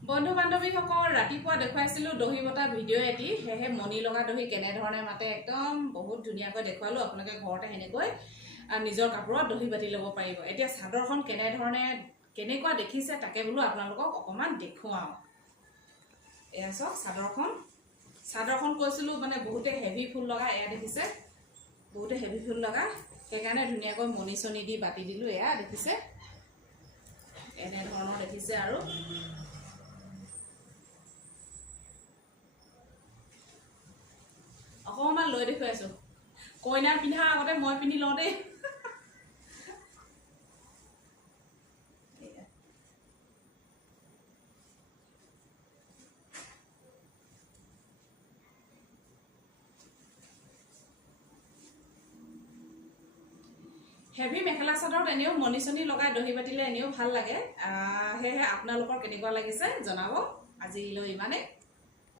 বন্ধু বান্ধৱীসকল ৰাতিপুৱা দেখুৱাইছিলোঁ দহি বটা ভিডিঅ' এটি সেয়েহে মণি লগা দহি কেনেধৰণে মাতে একদম বহুত ধুনীয়াকৈ দেখুৱালোঁ আপোনালোকে ঘৰতে সেনেকৈ নিজৰ কাপোৰত দহি বাতি ল'ব পাৰিব এতিয়া চাদৰখন কেনেকুৱা দেখিছে তাকে বোলো আপোনালোকক অকণমান দেখুৱাওঁ এয়া চাওক চাদৰখন কৈছিলোঁ মানে বহুতে হেভি ফুল লগা এয়া দেখিছে বহুতে হেভি ফুল লগা সেইকাৰণে ধুনীয়াকৈ মণি চনি দি বাতি দিলোঁ এয়া দেখিছে এনেধৰণৰ দেখিছে আৰু অকণমান লৈ দেখুৱাইছোঁ কইনা পিন্ধা আগতে মই পিন্ধি লওঁ দেই হেভি মেখেলা চাদৰত এনেও মণি চনি লগাই দহি বাতিলে এনেও ভাল লাগে সেয়েহে আপোনালোকৰ কেনেকুৱা লাগিছে জনাব আজিলৈ ইমানে